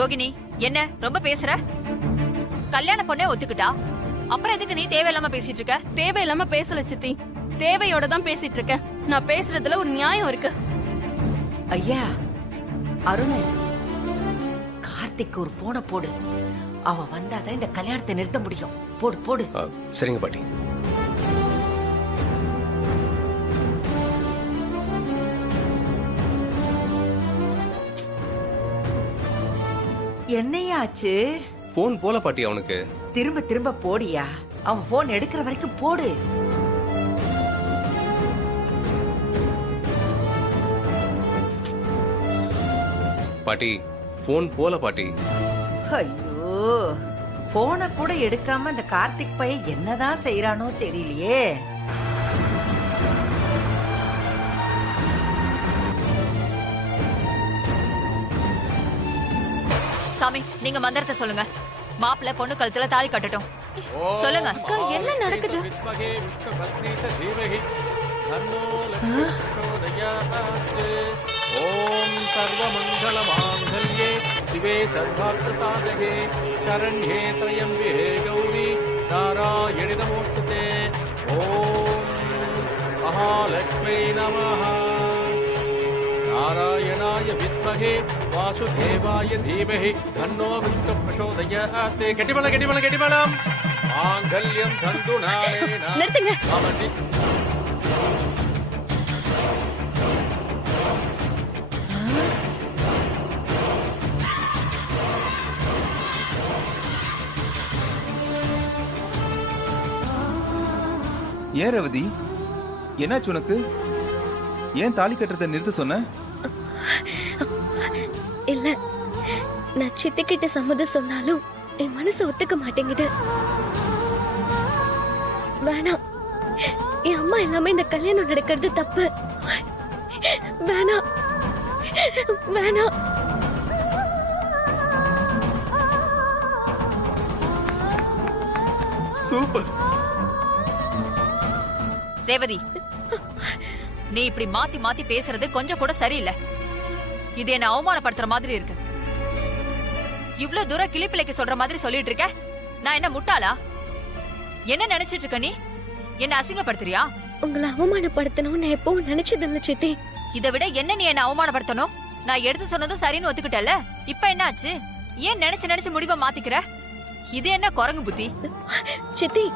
ரோகிணி, என்ன ரொம்ப பேசுற? கல்யாண பொண்ணே ஒத்துக்கிட்டா, அப்புறம் எதுக்கு நீ தேவையில்லாம பேசிட்டு இருக்க? தேவையில்லாம பேசல சித்தி, தேவையோட தான் பேசிட்டு இருக்கேன். நான் பேசுறதுல ஒரு நியாயம் இருக்கு. ஐயா அருண், கார்த்திக் ஒரு போனை போடு. அவன் வந்தாதான் இந்த கல்யாணத்தை நிறுத்த முடியும். போடு போடு. சரிங்க பாட்டி. என்னையாச்சு? போன் போல பாட்டி அவனுக்கு. திரும்ப திரும்ப போடியா. அவன் போன் எடுக்கிற வரைக்கும் போடு. பாட்டி போன் போல பாட்டி. ஐயோ, போனை கூட எடுக்காம இந்த கார்த்திக் பையன் என்னதான் செய்யறானோ தெரியலையே. சாமி, நீங்க மந்திரத்தை சொல்லுங்க. மாப்பிள்ள பொண்ணு கழுத்துல தாலி கட்டட்டும். சொல்லுங்க. என்ன நடக்குது? ஓம் சர்வமங்கள மாங்கல்யே சிவே சர்வார்த்த சாதகே சரண்யே த்ரயம்பே கௌரி நாராயணி நமோஸ்துதே. ஓம் மகாலக்ஷ்மீ நமः. நாராயணாய வித்மஹே வாசுதேவாய தீமஹி தன்னோ விஷ்ணு பிரசோதயாத். கெட்டிமலம் மாங்கல்யம் தந்து நானேன. நிறுத்துங்க. ஏன் ரவதி, என்னாச்சு உனக்கு? ஏன் தாலி கட்டுறத நிறுத்த சொன்ன? இல்ல, நான் சித்திக்கிட்ட சம்மதம் சொன்னாலும் என் மனசு ஒத்துக்க மாட்டேங்குது. வேணாம், என் அம்மா எல்லாமே இந்த கல்யாணம் நடக்கிறது தப்பு. வேணாம் வேணாம். சூப்பர். ரேவதி, நீ இப்படி மாத்தி மாத்தி பேசுறது கொஞ்சம் கூட சரியில்லை. இது என்ன அவமானப்படுத்துற மாதிரி இருக்கு. இவ்ளோ தூரம் கிளிப்பிள்ளைக்கு சொல்ற மாதிரி சொல்லிட்டு இருக்க. நான் என்ன முட்டாளா? என்ன நினைச்சிட்டு இருக்க நீ? என்ன அசிங்கப்படுத்துறியா? உங்களை அவமானப்படுத்தணும்னு எப்பவும் நினைச்சதில்ல சித்தி. இதை விட என்ன நீ என்ன அவமானப்படுத்தணும்? நான் எடுத்து சொன்னதும் சரின்னு ஒத்துக்கிட்டல. இப்ப என்ன ஆச்சு? ஏன் நினைச்சு நினைச்சு முடிவை மாத்திக்கிற? இது என்ன குரங்கு புத்தி? சித்தி,